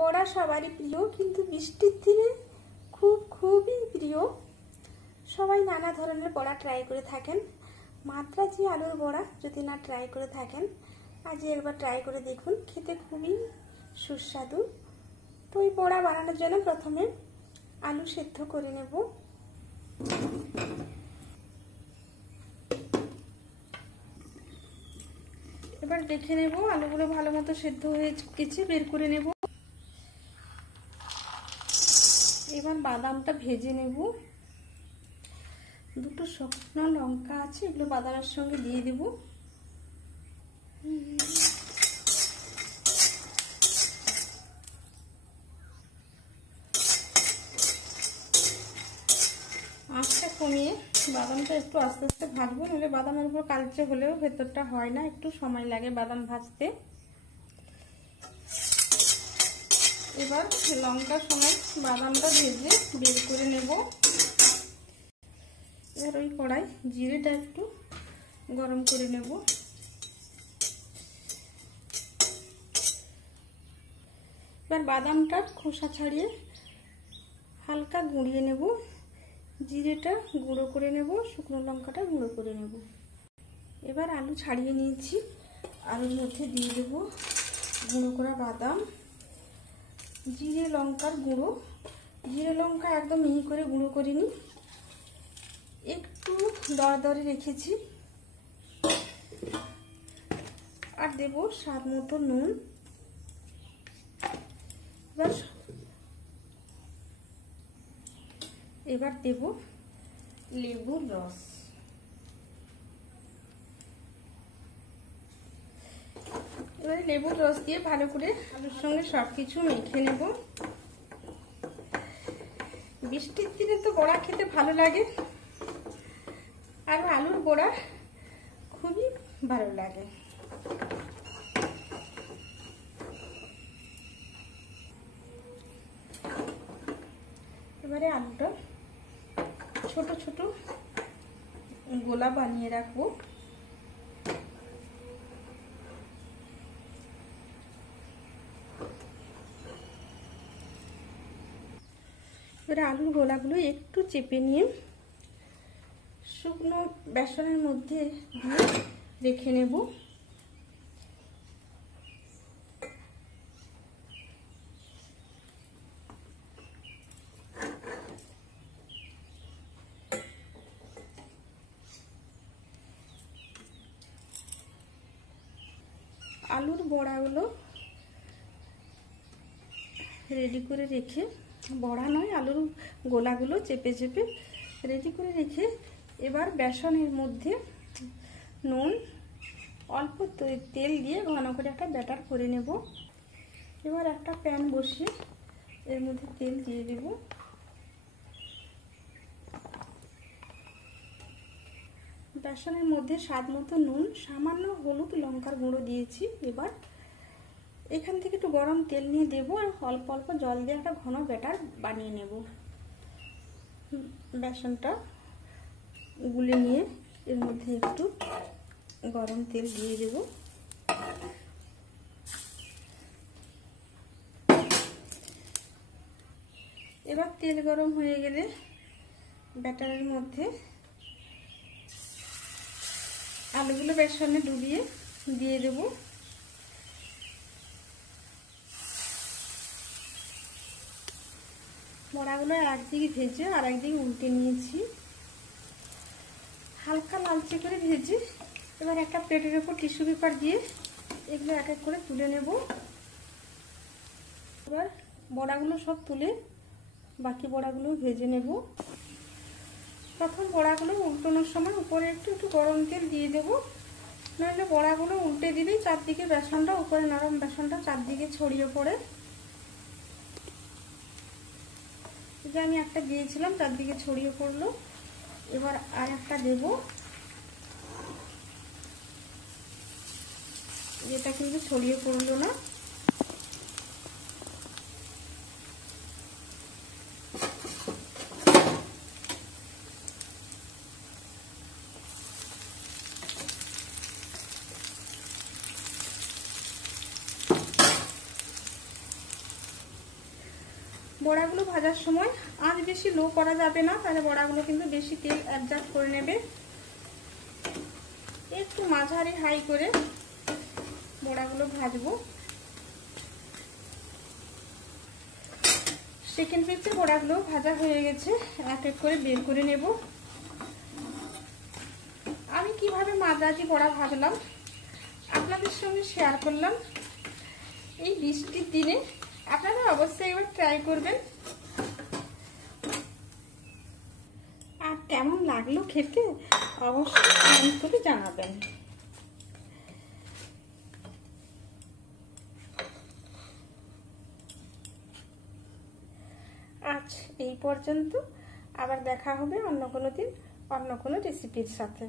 বড়া সবারই প্রিয়, কিন্তু বৃষ্টির দিনে খুবই প্রিয়। সবাই নানা ধরনের বড়া ট্রাই করে থাকেন। মাদ্রাজি আলুর বড়া যদি না ট্রাই করে থাকেন, আজ একবার ট্রাই করে দেখুন, খেতে খুবই সুস্বাদু। তো এই বড়া বানানোর জন্য প্রথমে আলু সেদ্ধ করে নেব। এবার দেখে নেব আলুগুলো ভালো মতো সেদ্ধ হয়ে গেছে, বের করে নেব। এবার বাদামটা ভেজে নেব। দুটো শুকনো লঙ্কা আছে, এগুলো বাদামের সঙ্গে দিয়ে দেব। আঁচটা কমিয়ে বাদামটা একটু আস্তে আস্তে ভাজবো, নাহলে বাদামের উপর কালচে হলেও ভেতরটা হয় না, একটু সময় লাগে বাদাম ভাজতে। এবার লঙ্কার সময় বাদামটা ভেজে বের করে নেব। এবার ওই কড়াই জিরেটা একটু গরম করে নেব। এবার বাদামটার খোসা ছাড়িয়ে হালকা গুঁড়িয়ে নেব। জিরেটা গুঁড়ো করে নেব, শুকনো লঙ্কাটা গুঁড়ো করে নেব। এবার আলু ছাড়িয়ে নিয়েছি, আলুর মধ্যে দিয়ে দেব গুঁড়ো করা বাদাম, জিরে লঙ্কার গুঁড়ো। জিরে লঙ্কা একদম মিহি করে গুঁড়ো করিনি, একটু দরদরে রেখেছি। আর দেব স্বাদ মতো নুন। এবার দেব লেবুর রস। এবারে লেবুর রস দিয়ে ভালো করে আলুর সঙ্গে সবকিছু মেখে নেব। বৃষ্টির দিনে তো বড়া খেতে ভালো লাগে, আর আলুর বড়া খুবই ভালো লাগে। এবারে আলুটা ছোট ছোট গোলা বানিয়ে রাখবো। এবারে আলুর গোলাগুলো একটু চেপে নিয়ে শুকনো বেসনের মধ্যে দিয়ে রেখে নেব। আলুর বড়াগুলো রেডি করে রেখে, বড়া নয় আলুর গোলাগুলো চেপে চেপে রেডি করে রেখে, এবার বেসনের মধ্যে নুন অল্প তেল দিয়ে ঘন করে একটা ব্যাটার করে নেব। এবার একটা প্যান বসিয়ে এর মধ্যে তেল দিয়ে দেব। বেসনের মধ্যে স্বাদ মতো নুন, সামান্য হলুদ, লঙ্কার গুঁড়ো দিয়েছি। এবার এখান থেকে একটু গরম তেল নিয়ে দেবো, আর অল্প অল্প জল দিয়ে একটা ঘন ব্যাটার বানিয়ে নেব। বেসনটা গুলে নিয়ে এর মধ্যে একটু গরম তেল দিয়ে দেব। এবার তেল গরম হয়ে গেলে ব্যাটারের মধ্যে আলুগুলো বেসনে ডুবিয়ে দিয়ে দেব। বড়াগুলো একদিকে ভেজে আর একদিকে উল্টে নিয়েছি, হালকা লালচে করে ভেজে। এবার একটা প্লেটের উপর টিস্যু পেপার দিয়ে এগুলো এক এক করে তুলে নেব। এবার বড়াগুলো সব তুলে বাকি বড়াগুলো ভেজে নেব। প্রথম বড়াগুলো উল্টানোর সময় উপরে একটু গরম তেল দিয়ে দেব, নইলে বড়াগুলো উল্টে দিলেই চারদিকে বেসনটা, উপরে নরম বেসনটা চারদিকে ছড়িয়ে পড়ে। যে আমি একটা দিয়েছিলাম, চারদিকে ছড়িয়ে পড়লো। এবার আর একটা দেব, এটা কিন্তু ছড়িয়ে পড়লো না। বড়াগুলো ভাজার সময় আঁচ বেশি লো করা যাবে না, তাহলে বড়াগুলো কিন্তু বেশি তেল অ্যাবজর্ব করে নেবে। একটু মাঝারি হাই করে বড়াগুলো ভাজবো। সেকেন্ড ব্যাচে বড়াগুলো ভাজা হয়ে গেছে, এক এক করে বের করে নেব। আমি কিভাবে মাদ্রাজি বড়া ভাজলাম আপনাদের সঙ্গে শেয়ার করলাম। এই বৃষ্টির দিনে আপনারা অবশ্যই একবার ট্রাই করবেন। আর কেমন লাগলো খেতে অবশ্যই কমেন্ট করে জানাবেন। আজ এই পর্যন্ত, আবার দেখা হবে অন্য কোনো দিন অন্য কোনো রেসিপির সাথে।